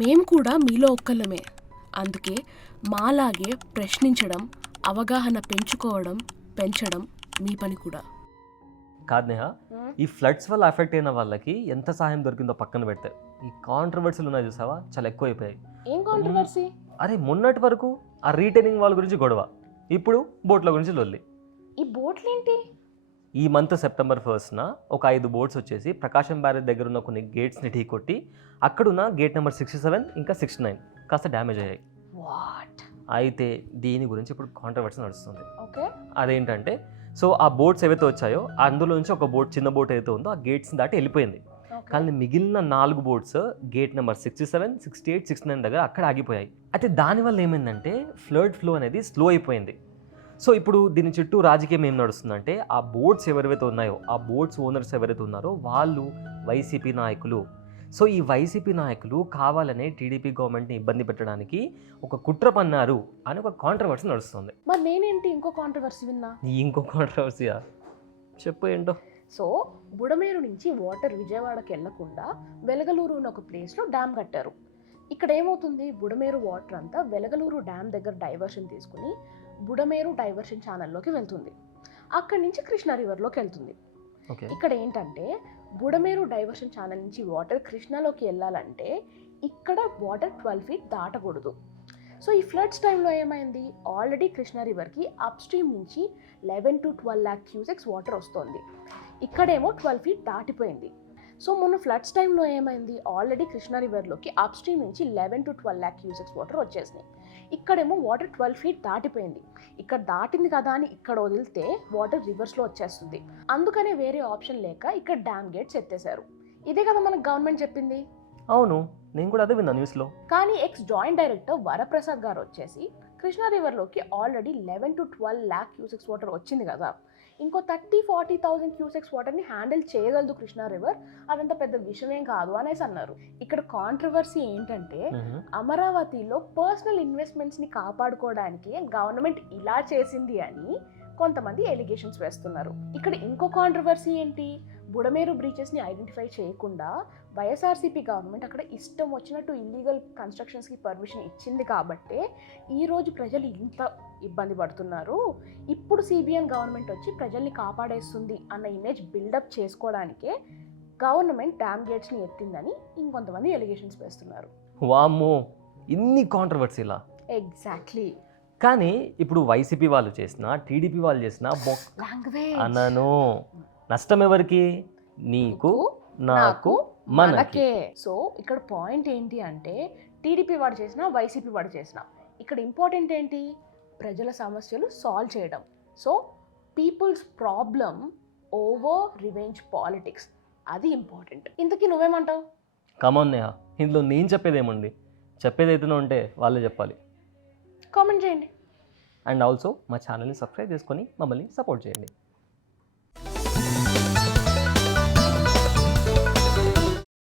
మేము కూడా మీలో ఒక్కళ్ళమే. అందుకే మాలాగే ప్రశ్నించడం, అవగాహన పెంచడం మీ పని కూడా. కాదు నేహ, ఈ ఫ్లడ్స్ వల్ల ఎఫెక్ట్ అయిన వాళ్ళకి ఎంత సహాయం దొరికిందో పక్కన పెడితే ఈ కాంట్రవర్సీలు ఉన్నాయి చూసావా, చాలా ఎక్కువ అయిపోయాయి. ఏం కాంట్రవర్సీ? అరే మొన్నటి వరకు ఆ రీటైనింగ్ వాళ్ళ గురించి గొడవ, ఇప్పుడు బోట్ల గురించి లొల్లి. ఈ బోట్లేంటి? ఈ మంత్ సెప్టెంబర్ 1న ఒక 5 బోట్స్ వచ్చేసి ప్రకాశం బ్యారేజ్ దగ్గర ఉన్న కొన్ని గేట్స్ని ఢీకొట్టి అక్కడున్న గేట్ నెంబర్ 67 ఇంకా 69 కాస్త డ్యామేజ్ అయ్యాయి. వాట్? అయితే దీని గురించి ఇప్పుడు కాంట్రవర్సీ నడుస్తుంది. ఓకే. అదేంటంటే, సో ఆ బోట్స్ ఏవైతే వచ్చాయో అందులో నుంచి ఒక బోట్, చిన్న బోట్ ఏదైతే ఉందో ఆ గేట్స్ని దాటి వెళ్ళిపోయింది. కానీ మిగిలిన 4 బోట్స్ గేట్ నెంబర్ 67, 68, 69 దగ్గర అక్కడ ఆగిపోయాయి. అయితే దానివల్ల ఏమైందంటే ఫ్లడ్ ఫ్లో అనేది స్లో అయిపోయింది. సో ఇప్పుడు దీని చుట్టూ రాజకీయం ఏం నడుస్తుందంటే, ఆ బోట్స్ ఎవరైతే ఉన్నాయో, ఆ బోట్స్ ఓనర్స్ ఎవరైతే ఉన్నారో వాళ్ళు వైసీపీ నాయకులు. సో ఈ వైసీపీ నాయకులు కావాలనే టీడీపీ గవర్నమెంట్ని ఇబ్బంది పెట్టడానికి ఒక కుట్ర పన్నారు అని ఒక కాంట్రవర్సీ నడుస్తుంది. మరి నేనేంటి ఇంకో కాంట్రవర్సీ విన్నా? ఇంకో కాంట్రవర్సీయా? చెప్పు ఏంటో. సో బుడమేరు నుంచి వాటర్ విజయవాడకి వెళ్లకుండా వెలగలూరు అనే ఒక ప్లేస్లో డ్యామ్ కట్టారు. ఇక్కడ ఏమవుతుంది, బుడమేరు వాటర్ అంతా వెలగలూరు డ్యామ్ దగ్గర డైవర్షన్ తీసుకుని బుడమేరు డైవర్షన్ ఛానల్లోకి వెళ్తుంది. అక్కడి నుంచి కృష్ణా రివర్లోకి వెళ్తుంది. ఇక్కడ ఏంటంటే బుడమేరు డైవర్షన్ ఛానల్ నుంచి వాటర్ కృష్ణాలోకి వెళ్ళాలంటే ఇక్కడ వాటర్ 12 feet దాటకూడదు. సో ఈ ఫ్లడ్స్ టైంలో ఏమైంది, ఆల్రెడీ కృష్ణా రివర్కి అప్ స్ట్రీమ్ నుంచి 11 to 12 lakh cusecs వాటర్ వస్తుంది. ఇక్కడేమో 12 feet దాటిపోయింది. సో మొన్న ఫ్లడ్స్ టైంలో ఏమైంది, ఆల్రెడీ కృష్ణా రివర్లోకి అప్ స్ట్రీమ్ నుంచి 11 to 12 lakh cusecs వాటర్ వచ్చేసినాయి. ఇక్కడేమో వాటర్ 12 feet దాటిపోయింది. ఇక్కడ దాటింది కదా అని ఇక్కడ వదిలితే వాటర్ రివర్స్లో వచ్చేస్తుంది. అందుకనే వేరే ఆప్షన్ లేక ఇక్కడ డ్యామ్ గేట్స్ ఎత్తేసారు. ఇదే కదా మనకు గవర్నమెంట్ చెప్పింది. అవును, నేను కూడా అదే విన్నా న్యూస్లో. కానీ ఎక్స్ జాయింట్ డైరెక్టర్ వరప్రసాద్ గారు వచ్చేసి కృష్ణా రివర్లోకి already 11 to 12 lakh cusecs water వచ్చింది కదా, ఇంకో 30,000-40,000 cusecs వాటర్ని హ్యాండిల్ చేయగలదు కృష్ణా రివర్, అదంత పెద్ద విషయమేం కాదు అనేసి అన్నారు. ఇక్కడ కాంట్రవర్సీ ఏంటంటే అమరావతిలో పర్సనల్ ఇన్వెస్ట్మెంట్స్ని కాపాడుకోవడానికి గవర్నమెంట్ ఇలా చేసింది అని కొంతమంది ఎలిగేషన్స్ వేస్తున్నారు. ఇక్కడ ఇంకో కాంట్రవర్సీ ఏంటి, బుడమేరు బ్రీచెస్ని ఐడెంటిఫై చేయకుండా వైఎస్ఆర్సీపీ గవర్నమెంట్ అక్కడ ఇష్టం వచ్చినట్టు ఇల్లీగల్ కన్స్ట్రక్షన్స్కి పర్మిషన్ ఇచ్చింది కాబట్టే ఈరోజు ప్రజలు ఇంత ఇబ్బంది పడుతున్నారు. ఇప్పుడు సిబిఎన్ గవర్నమెంట్ వచ్చి ప్రజల్ని కాపాడేస్తుంది అన్న ఇమేజ్ బిల్డప్ చేసుకోవడానికే గవర్నమెంట్ డ్యామ్ గేట్స్ని ఎత్తిందని ఇంకొంతమంది ఎలిగేషన్స్ వేస్తున్నారు. వామ్మో, ఇన్ని కాంట్రవర్సీలా? ఎగ్జాక్ట్లీ. కానీ ఇప్పుడు వైసీపీ వాళ్ళు చేసినా టీడీపీ వాళ్ళు చేసినా అన్నాను, నష్టం ఎవరికి? నీకు, నాకు, మనకే. సో ఇక్కడ పాయింట్ ఏంటి అంటే టీడీపీ వాడు చేసినా వైసీపీ వాడు చేసినా ఇక్కడ ఇంపార్టెంట్ ఏంటి, ప్రజల సమస్యలు సాల్వ్ చేయడం. So people's problem over revenge politics, అది ఇంపార్టెంట్. ఇంతకీ నువ్వేమంటావు? కమాన్ నేహ, ఇందులో నేను చెప్పేదేముంది, చెప్పేది ఏదైనా ఉంటే వాళ్ళే చెప్పాలి. కామెంట్ చేయండి. అండ్ ఆల్సో మా ఛానల్ని సబ్స్క్రైబ్ చేసుకొని మమ్మల్ని సపోర్ట్ చేయండి.